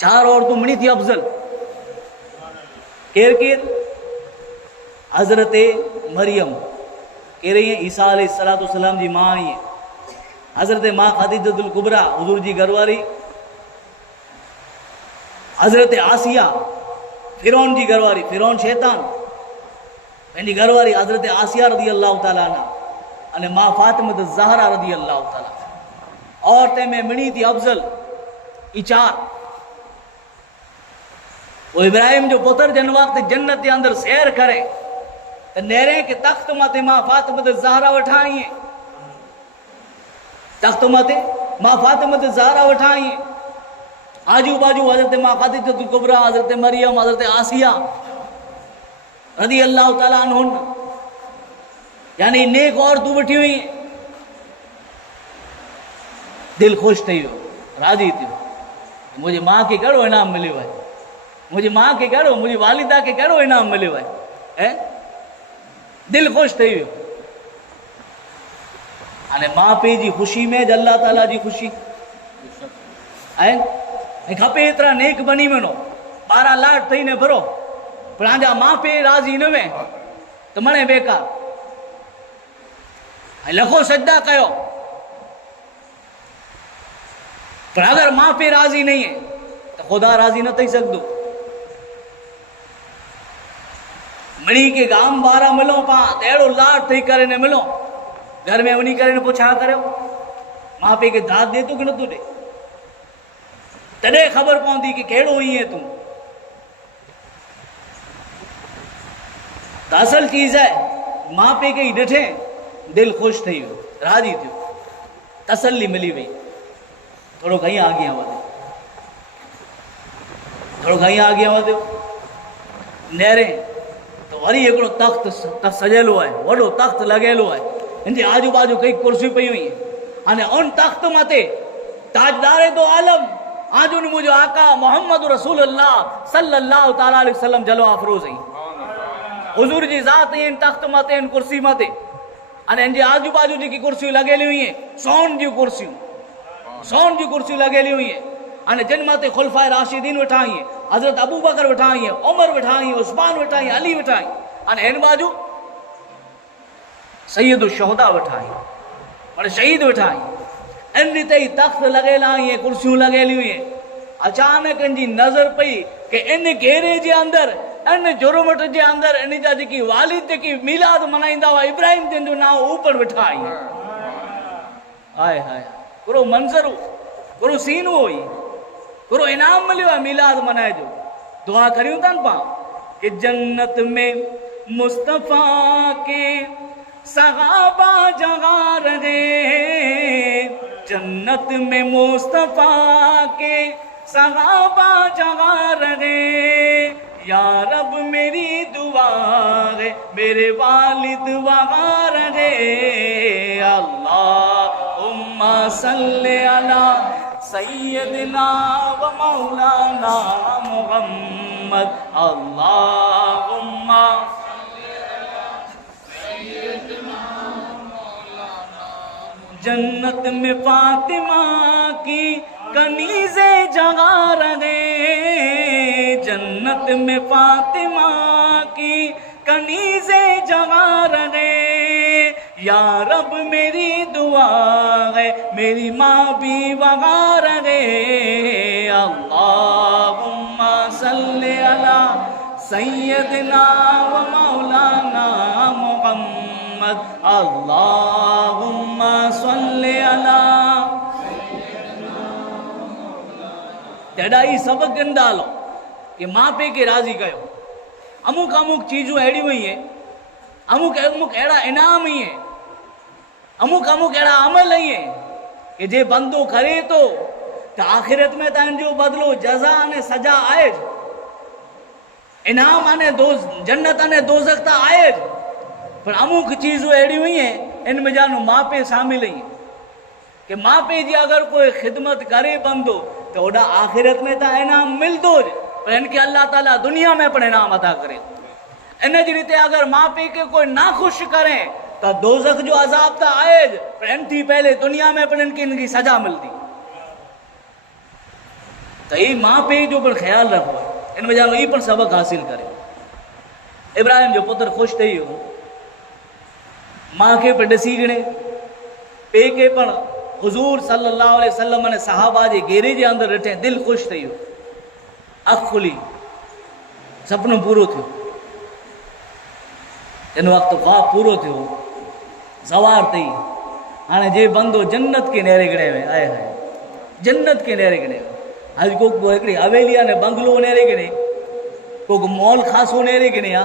4 عورتوں منی تھی افضل کیر حضرت مریم کہہ رہی ہیں عیسیٰ علیہ السلام جی ماں آئی ہیں حضرت ماں خدیجۃ الکبریٰ حضور جی گھرواری حضرت آسیہ فرعون جی گھرواری فرعون شیطان پہنی گھرواری حضرت آسیہ رضی اللہ تعالیٰ عنہ انہیں ماں فاطمہ زہرا رضی اللہ تعالیٰ عورتیں میں منی تھی افضل یہ 4 وہ ابراہیم جو پتر جن وقت جنت کے اندر سیر کرے تو نیرے کے تخت ماتے ماں فاطمہ زہرا اٹھائیں تخت ماتے ماں فاطمہ زہرا اٹھائیں آجو باجو حضرت ماں خدیجۃ الکبریٰ حضرت مریم حضرت آسیہ رضی اللہ تعالیٰ عنہ یعنی نیک عورتوں بیٹھی ہوئی دل خوش تھی ہو راضی تھی مجھے ماں کے کہڑو انعام ملے ہوئے مجھے ماں کے کہڑو مجھے والدہ کے کہڑو انعام ملے ہوئے دل خوش تھی ہو یعنی ماں پہ جی خوشی میں اللہ تعالیٰ جی خوشی کھپے اتنا نیک بنی منو 12 لاٹ تھی نے بھرو پر آنجا ماں پہ راضی نہ میں تو منے بیکار لکھو سجدہ کہو پر اگر ماں پہ راضی نہیں ہے تو خدا راضی نہ تھی سکدو منی کے گام 12 ملو پا دیڑو لاٹ تھی کرے نے ملو گھر میں انہی کرے نے پوچھا کرو माँ पे के दाद दे तो कि नथो दे? तॾहिं ख़बर पवंदी कि कहिड़ो ईअं तूं। त असल चीज़ आहे माँ पे के ॾिठे दिल ख़ुशि थी वियो, राज़ी थियो, तसल्ली मिली वई। थोरो खई अॻियां वधियो, थोरो खई अॻियां वधियो, नेरे त वरी हिकिड़ो तख़्त सजियलो आहे, वॾो तख़्त लॻियलो आहे, हिन जे आजू बाजू कई कुर्सियूं पयूं आहिनि। हाणे उन तख़्त मथे ताजदारे दो आलम आजून मुंहिंजो आका मोहम्मद रसूल अल्लाह सल्लल्लाहु ताला अलैहि वसल्लम जलो अफरोज़ आई। हुजूर जी ज़ात इन तख़्त मथे, इन कुर्सी मथे। अने इन जे आजू बाजू जेकी कुर्सियूं लॻियलियूं आहिनि, सोन जूं कुर्सियूं, सोन जूं कुर्सियूं लॻियलियूं आहिनि। अने जिन मथे खुलफाए राशिदीन वेठा आहिनि, हज़रत अबू बकर वेठा आहिनि, उमर वेठा आहिनि, उस्मान वेठा आहिनि, अली वेठा आहिनि। अने हिन बाजू सैयद शुहदा वेठा आहिनि, माना शहीद वेठा आहिनि। इन रीते ई तख़्त लॻियल आहिनि, कुर्सियूं लॻियलियूं आहिनि। अचानक इन जी नज़र पई कि इन घेरे जे अंदरि, इन जुर्मट जे अंदरि इन जा जेकी वालिद जेकी मीलाद मल्हाईंदा हुआ, इब्राहिम जिन जो नाम ऊपर वेठा आहिनि। हाय हाय, पूरो मंज़र, पूरो सीन हुई, पूरो इनाम मिलियो आहे मीलाद मल्हाए जो। दुआ करियूं था न पाण कि जन्नत में मुस्तफ़ा के सहाबा जगह रहे, जन्नत में मुस्तफ़ा के सहाबा जगह रहे। या रब मेरी दुआ है मेरे वालिद वहाँ रहे। अल्लाहुम्मा सल्ले अला सैयदना व मौलाना मुहम्मद। अल्लाहुम्मा जन्नत में फातिमा की कनीज़े जगह रहे, जन्नत में फातिमा की कनीज़े जगह रहे। या रब मेरी दुआ है मेरी माँ भी वहाँ रहे। अल्लाहुम्मा सल्ले अला सैयदना व मौलाना मुहम्मद। अल्लाहुम्मा सल्ले अला। तेॾा ई सबक़ ॻंढालो कि माँ पे के राज़ी कयो। अमुक अमुक चीज़ूं अहिड़ियूं ई आहिनि, अमुक अमुक अहिड़ा इनाम ई आहिनि, अमुक अमुक अहिड़ा अमल ई आहिनि कि जे बंदो करे थो त आख़िरत में त हिन जो बदिलो जज़ा अने सजा आहे, इनाम अने जन्नत अने दोज़ख त आहे। पर अमुक चीज़ूं अहिड़ियूं ई आहिनि, इन में जानो माँ पे शामिल आहिनि कि माँ पे जी अगर कोई ख़िदमत करे बंदो तो ओॾा आख़िरत में त इनाम मिलंदो, पर इनके अल्लाह ताला दुनिया में पण इनाम अदा करे। इन जी रीते अगर माँ पे के कोई ना खुश करे तो दोज़ख जो अज़ाब त आहे, पर इन थी पहले दुनिया में पण इनकी सजा मिलती। तो ये माँ पे जो पण ख्याल रखो, इन में जानो ये पण सबक हासिल करे। इब्राहिम जो पुत्र खुश थी वियो, माँ के पण ॾिसी गिणे, पे के पण हुजूर सल्लल्लाहु अलैहि वसल्लम ने सहाबा जे घेरे जे अंदर ॾिठे, दिल खुश थी वियो, अख खुली, सपनो पूरो थियो। इन वक्त ख्वाब पूरो थियो, सवार थी। हाणे जे बंदो जन्नत के नेरे गिणे में आए है, जन्नत के नेरे गिणे में। अॼु को हिकिड़ी हवेली ने बंगलो नेरे गिणे, को मॉल खासो नेरे गिणे आ,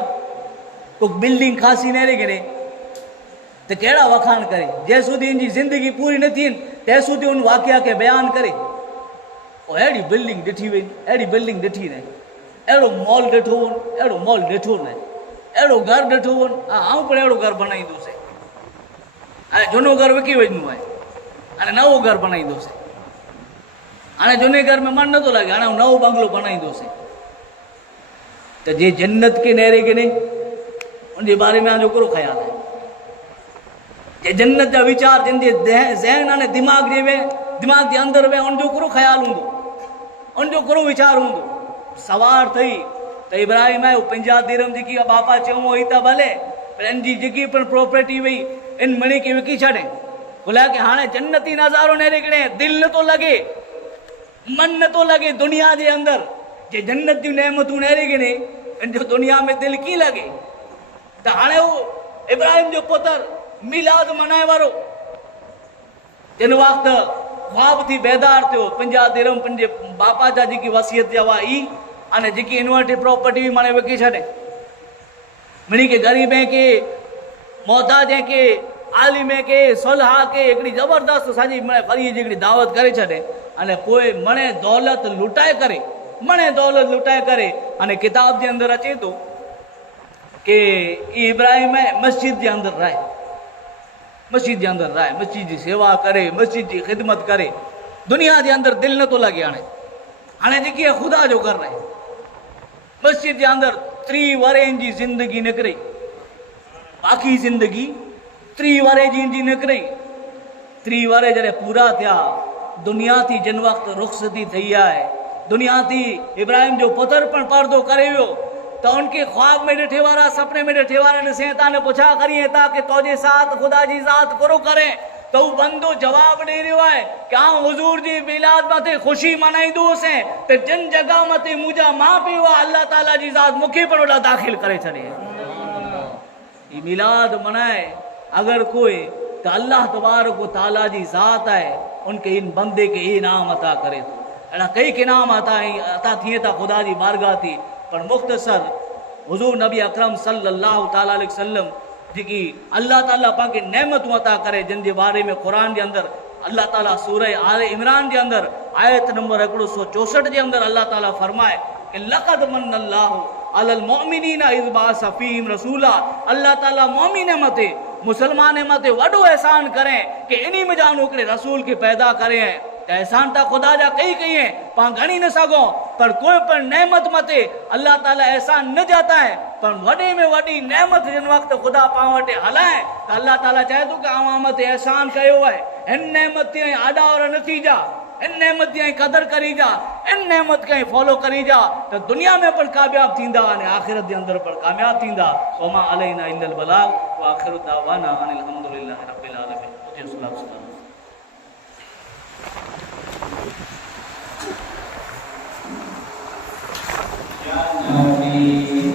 को बिल्डिंग खासी नेरे गिणे, तो कहिड़ा वखाण करे। जंहिं सूदी इनजी ज़िंदगी पूरी न थियनि तंहिं सूदी उन वाक़िया के बयान करे। अहिड़ी बिल्डिंग ॾिठी वई, अहिड़ी बिल्डिंग ॾिठी न, अहिड़ो मॉल ॾिठो वञ, अहिड़ो मॉल ॾिठो न, अहिड़ो घरु ॾिठो वञ, आऊं पण अहिड़ो घरु बनाईंदुसि। हाणे झूनो घरु विकी वञिणो आहे, हाणे नओं घरु बनाईंदुसि। हाणे झूने घर में मन नथो लॻे, हाणे नओं बंगलो बनाईंदुसि। त जे जन्नत के नेरे गिने उनजे बारे में जो हिकिड़ो ख़्यालु आहे। जे जन्नत जा वीचार जिन जे ज़हन अने दिमाग़ जे अंदरि वे उनजो हिकिड़ो ख़्यालु हूंदो, उनजो हिकिड़ो वीचार हूंदो। सवार थई त इब्राहिम आयो, 50 दिरहम जेकी बापा चयूं हुई त भले, पर इन जी जेकी पण प्रॉपर्टी हुई इन मणी खे विकी छॾे। बोलिया कि हाणे जन्नती नज़ारो नेरे गिणे, दिलि नथो लॻे, मन नथो लॻे दुनिया जे अंदरि। जे जन्नत जूं नेमतूं नेरे गिणे, इन जो दुनिया में दिलि कीअं लॻे। त हाणे उहो इब्राहिम जो पुत्र मीलाद मनाए वारो तिन वक़्त ख्वाब थी बेदार थियो, 50 दिरहम पंहिंजे बापा जा जेकी वसियत हुआ ई अने जेकी इन्वर्टी प्रॉपर्टी माने विकी छॾे, मिणी के ग़रीबे के मोहताजे के आलिमे के सलाह के हिकिड़ी ज़बरदस्त सॼी फरीअ जी हिकिड़ी दावत करे छॾे अने पोइ मणे दौलत लुटाए करे अने किताब जे अंदरि अचे थो कि इब्राहिम मस्जिद जे अंदरि रहे, मस्जिद जी सेवा करे, मस्जिद जी ख़िदमत करे, दुनिया जे अंदरि दिलि नथो लॻे। हाणे जेकी आहे ख़ुदा जो घर रहे, मस्जिद जे अंदरि 3 वरनि जी ज़िंदगी निकिरी, बाक़ी ज़िंदगी 3 वरे जी निकिरी। 3 वरे जॾहिं पूरा थिया, दुनिया थी जिन वक़्तु रुख़सती थी आहे, दुनिया थी इब्राहिम जो पुत्र पण पर्दो करे वियो, तो उनके ख्वाब में ॾिठे वारा, सपने में ॾिठे वारा ॾिसे था ने पुछा करिए था कि तोजे साथ खुदा जी ज़ात करो करे, तो वो बंदो जवाब ॾेई रहियो आहे कि आउं हुज़ूर जी मिलाद मथे ख़ुशी मनाईंदुसि त जिन जगह मथे मुंहिंजा माउ पीउ हुआ, अल्लाह ताला जी ज़ात मूंखे पण ओॾा दाख़िल करे छॾे। ये मिलाद मनाए अगर कोई तो अल्लाह तबारक व ताला जी ज़ात है, उनके इन बंदे के इनाम अता करे तो अड़ा कई इनाम अता थिए था खुदा जी बारगाह थी। पर मुख्तसर हुज़ूर नबी अकरम सल्लल्लाहु ताला अलैहि वसल्लम जेकी अल्लाह ताला पाके नेमतूं अता करे, जिन जे बारे में क़ुरान जे अंदरि अल्लाह ताला सूरह आले इमरान जे अंदरि आयत नंबर 164 जे अंदरि अल्लाह ताला फरमाए कि लक़द मन्नल्लाहु अलल मुअमिनीना इज़ बअस फ़ीहिम रसूला, अल्लाह ताला मोमिन मथे, मुसलमान मथे वॾो एहसान करें कि इन्हीं में जान हिकिड़े रसूल के पैदा करे। एहसान तो खुदा जा कई है, पां गणी न सको, पर कोई पर नेमत मते अल्लाह ताला एहसान न जाता है, पर वॾे में वॾी नेमत जिन वक़्त खुदा पां वटि हलाए तो अल्लाह ताला चाहे तो कि आवां मते एहसान कयो है, इन नेमत ते आॾा और नतीजा, इन नेमत जी कदर करी जा, इन नेमत के फॉलो करी जा, तो दुनिया में पर कामयाब थींदा अने आखिरत के अंदर पर कामयाब थींदा। वमा अलैना इल्लल बलाग व आखिरु दावाना अनिल हम्दुलिल्लाहि रब्बिल आलमीन।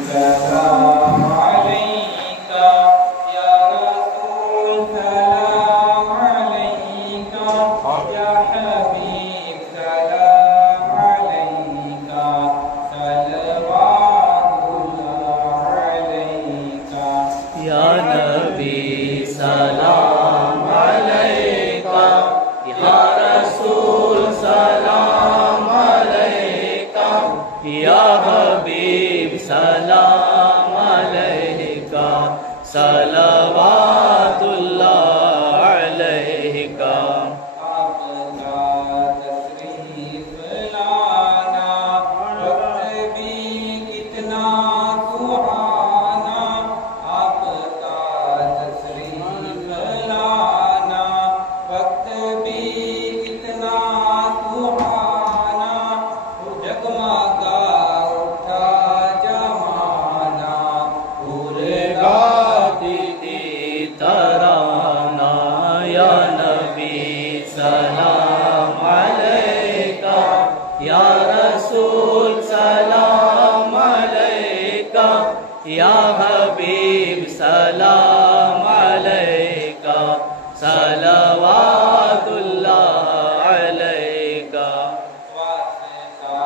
सलाम अलैका या रसूल, सलाम अलैका या हबीब, सलाम अलैका, सलवातुल्लाह अलैका या नबी, सलाम अलैका या रसूल, सलाम अलैका या हबीब, सलाम अलैका, सलवातुल्लाह अलैका। आपका तशरीफ लाना वक्त भी कितना सुहाना, आपका तशरीफ लाना वक्त भी कितना सुहाना, जगमगा उठा जमाना, पूरे गाती थी तराना। या नबी, सलाम अलैका या रसूल, सलाम अलैका या हबीब, सलाम अलैका, सलवातुल्लाह अलैका। वास्ता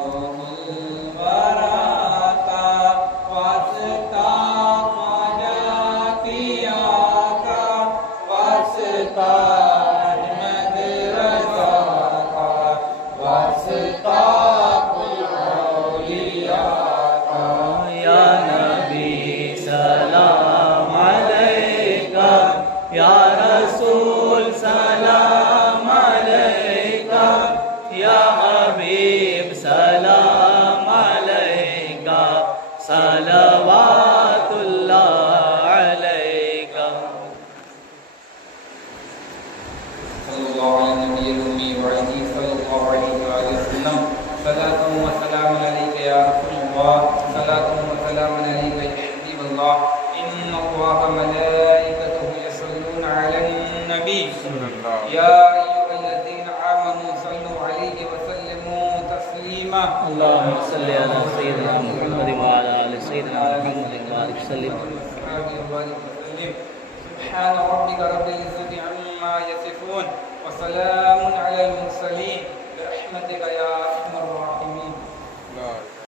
गुलवरा का, वास्ता ख्वाजा पिया का, वास्ता अहमद रज़ा का, वास्ता कुल औलिया का। या नबी, सलाम अलैका या रसूल, सलाम अलैका या हबीब, सलाम अलैका, सलवातुल्लाह अलैका। सल्लल्लाहु अलैहि नबी रूमी वअली सल्लल्लाहु अलैहि वसल्लम। सलातु व सलाम अलैका या रसूलल्लाह, सलातु व सलाम अलैका या हबीबल्लाह। इन्नल्लाह व मलाइकतहु यसल्लूना अलन नबी या अय्युहल्लज़ीना आमनू सल्लु अलैहि व सल्लिमू तस्लीमा। अल्लाहुम्मा सल्लि अला सय्यिदिना मुहम्मद व अला आलि सय्यिदिना मुहम्मद व बारिक वसल्लिम। سبحان ربك رب العزة عما يصفون وسلام على المرسلين برحمتك يا أرحم الراحمين.